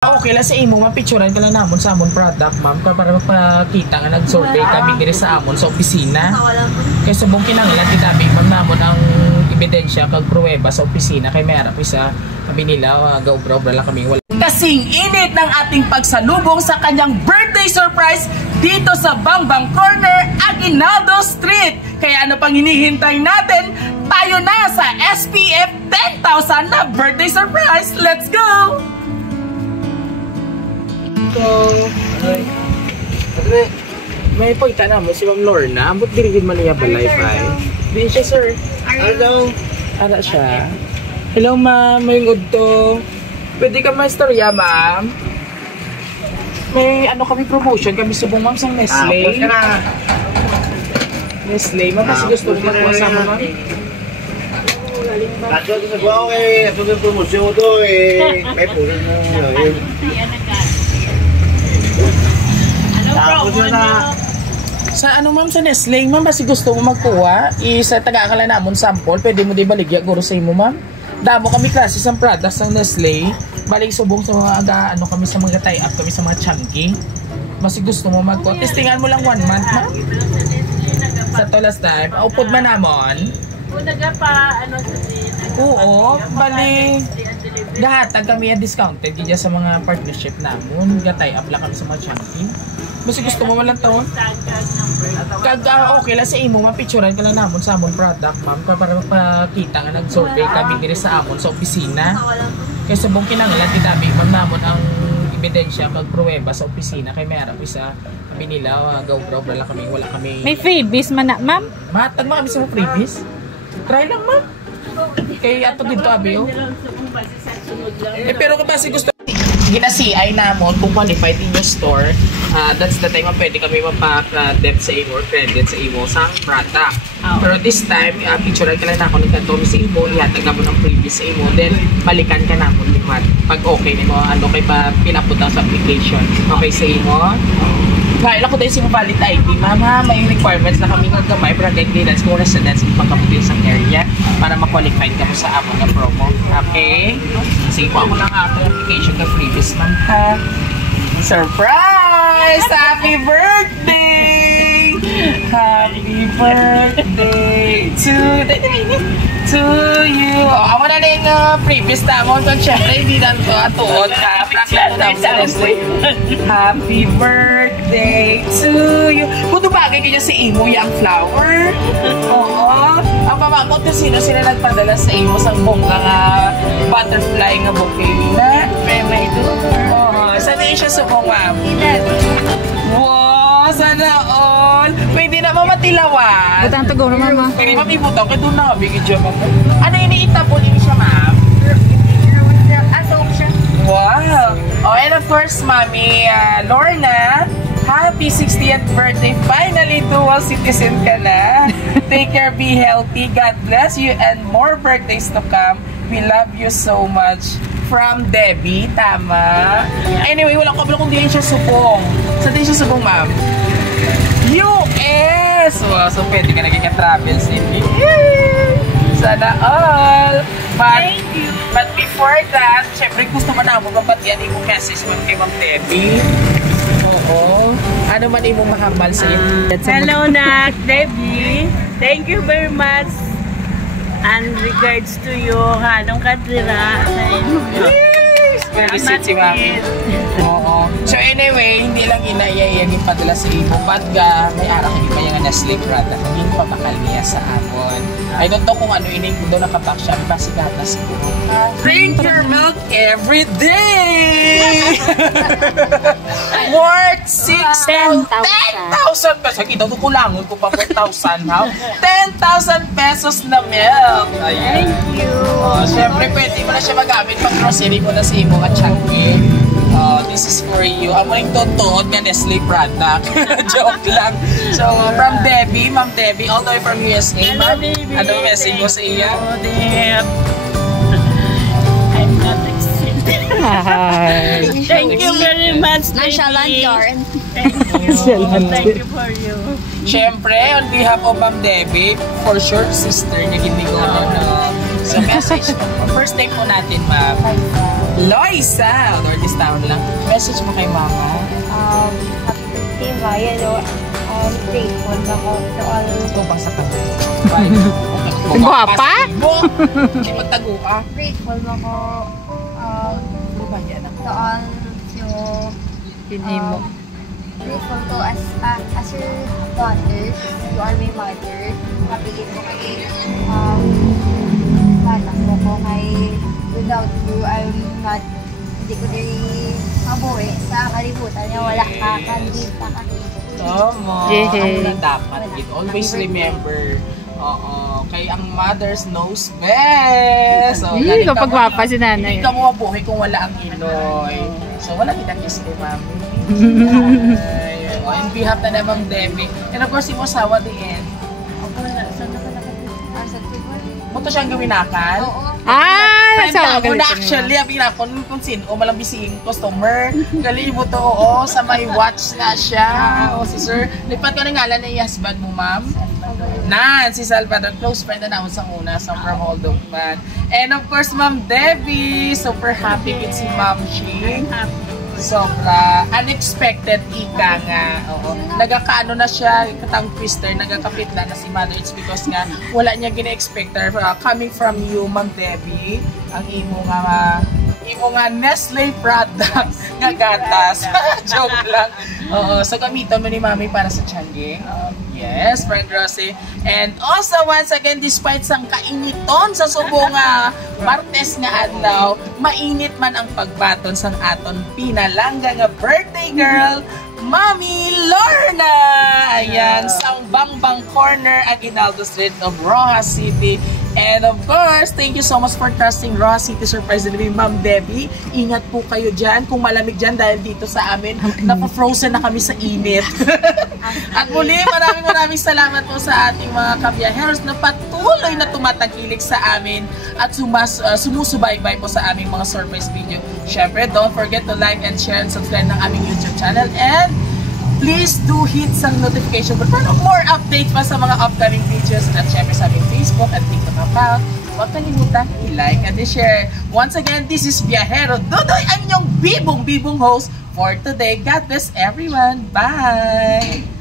Okay lang sa imo, mapicturean ka lang namon sa amon product, ma'am, para magpakita nga nag-survey kami diri sa amon sa opisina. Kaya subong kinahanglan kitabi ma'am namon ang ebidensya kag pruweba sa opisina kay may harap isa kami nila gaubra-ubra lang kami wala. Kasing init ng ating pagsalubong sa kanyang birthday surprise dito sa Bangbang Corner, Aguinaldo Street. Kaya ano pang hinihintay natin? Tayo na sa SPF 10,000 na birthday surprise. Let's go! So, may pagta na mo si Ma'am Lorna. Ambot dirigid man niya balay pa. Di siya, sir. Hello. Ara siya. Hello, ma'am. May udto. Pwede ka ma-istorya, ma'am? May ano kami promotion. Kami subong, ma'am, sa Nestle. Nestle. Ma'am, kasi gusto mo magkuha sa mo, ma'am? Ato sa kuha ko ito yung promosyon ko may puno na Sa ano ma'am sa Nestle, ma'am, kasi gusto mo magkuha, isa taga-akala namon sample, pwede mo di baligya guro sa imo, ma'am. Damo kami klase sa products ng Nestle, balik subong sa mga ano kami sa mga tie-up kami sa mga chunky. Mas gusto mo magkuha, testingan mo lang 1 month, ma'am. Sa to last time, upod man namon. Unaga pa ano sa Oo, bali dahatag kami discounted kaya sa mga partnership namon, tie-up lang kami sa mga chunky. Basta gusto mo man lang to. Kag okay lang sa imo, mapicturean ka lang namon sa amon product, ma'am, para magpakita nga nag-survey kami diri sa amon sa opisina. Kaya subong kinahanglan kitabi ma'am namon ang ebidensya kag pruweba sa opisina kay may harap isa kami nila gaubra-ubra lang kami wala kami. May freebies man na, ma'am? Matag mo kami sa freebies. Try lang, ma'am. Kay ato dito abi oh. Pero kung basi gusto gina-CI namon kung qualified in your store, that's the time pwede kami mapak-debt sa imo or credit sa imo sa product. Pero this time, picturean ka lang na ako nagkatong sa imo, ihatag na mo ng previous sa imo, then balikan ka na mo pag okay na mo, ano kay pa pinapunta sa application. Okay sa imo? Kaya ako dahil si valid ID, mama, may requirements na kami ng gamay para guidance kung residents ng pagkaputin sa area para ma-qualify ka mo sa amon na promo. Okay? Sige po ako lang ang application ka previous month ha. Surprise! Happy birthday! Happy birthday to you! Ako na yung previous tamon kung syempre hindi na ito atuot. Happy birthday to you! Kung bagay ganyan si Imo yung flower. Oo. Ang pamakot kung sino-sino nagpadala sa Imo sa bongga butterfly nga bouquet na. May Oo. Sana yung siya subong, ma'am? Wow! Sana all! Pwede na mamatilawan. Butang tagoro, mama. Pwede mamibutaw kaya doon na bigay dyan, ma'am. Ano yung iniitapon niyo siya, ma'am? Asok siya. Wow! Oh, and of course, Mami Lorna, happy 60th birthday. Finally, dual citizen ka na. Take care, be healthy. God bless you and more birthdays to come. We love you so much. From Debbie, tama? Anyway, walang kabalo kung di siya subong. Saan din siya subong, ma'am? US! Wow, so pwede ka naging ka-travel city. Sana all! Thank you! But before that, syempre gusto mo na mo mabatian yung message mo kay Ma'am Debbie. Oo. Ano man yung mahambal sa iyo? Hello, Nak, Debbie. Thank you very much. And regards to you, halong kadira sa inyo. Very sweet si Ma'am. Oo. So anyway, hindi lang inaiyayan yung padala sa iyo. Pagka may araw hindi pa yung Nestle product, hindi pa makal niya sa amon. I don't know kung ano ining doon nakapack siya. Kasi lahat na siguro. Drink your milk every day! Worth 10,000 pesos. Kita ko kulangon ko pa 4,000 ha? 10,000 pesos na milk. Ayan. Thank you. Siyempre, pwede mo na siya magamit pag grocery mo na sa imo at chunky. This is for you. Ang maling tutuot nga Nestle product. Joke lang. So, from Debbie, Ma'am Debbie, all the way from USA, ma'am. Ano message mo sa iya? I'm not excited. Thank you very much, Nonchalant yarn. Thank you for you. Siyempre, on behalf of Ma'am Debbie, for sure, sister niya, hindi ko na. So, message mo. First time po natin, ma'am. Loisa! Dorothy's Town lang. Message mo kay mama. Happy birthday, Maya. Grateful ako to all. Ito bang sa kanya? Guwapa? Hindi magtago ka. Grateful ako to all yung grateful ko as your daughter. You are my mother. Mabilis ko kay batak mo ko kay without you, I'm not, hindi ko din mabuhay sa kalibutan niya. Wala ka, kandita ka. Tama. Ano na dapat? Always remember. Oo. Kay ang mothers knows best. So, kapag wapa si nanay. Hindi ka mo mabuhay kung wala ang Inoy. So, wala kitang kiss kay mami. And behalf na namang Debbie. And of course, yung asawa din. Buto siyang gawinakan? Oo. Friend ako na actually, abing ako kung sino, o malambising customer. Gali mo to, oo, sa may watch na siya. O si sir, lipat ko na ngalan na yung husband mo, ma'am. Nan, si Salvador, close friend na naman sa una, sa from Holdokman. And of course, Ma'am Debbie, super happy with si Ma'am Ching. Sobra unexpected ika nga. Oo. Nagakaano na siya, katang twister, nagakapit na si Mother. It's because nga wala niya gina-expect coming from you, Ma'am Debbie, ang imo nga Nestle product nga gatas. Joke lang. Oo, so gamiton mo ni Mami para sa Changi. Yes, friend Rosie. And also, once again, despite sang kainiton sa subong Martes nga adlaw, mainit man ang pagbaton sang aton pinalangga nga birthday girl, Mami Lorna! Ayan, sang Bangbang Corner, Aguinaldo Street of Rojas City. And of course, thank you so much for trusting Rojas City Surprise Delivery, Ma'am Debbie. Ingat po kayo dyan, kung malamig dyan dahil dito sa amin, napafrozen na kami sa init. At muli, maraming salamat po sa ating mga kabiyaheros na patuloy na tumatakilik sa amin at sumusubaybay po sa aming mga surprise video. Syempre, don't forget to like and share and subscribe ng aming YouTube channel. And please do hit some notification bell para more update pa sa mga upcoming videos. At syempre sa aming Facebook at TikTok account. Huwag kalimutan i-like and i-share. Once again, this is Viajero Dudoy, ang inyong bibong host for today. God bless everyone. Bye!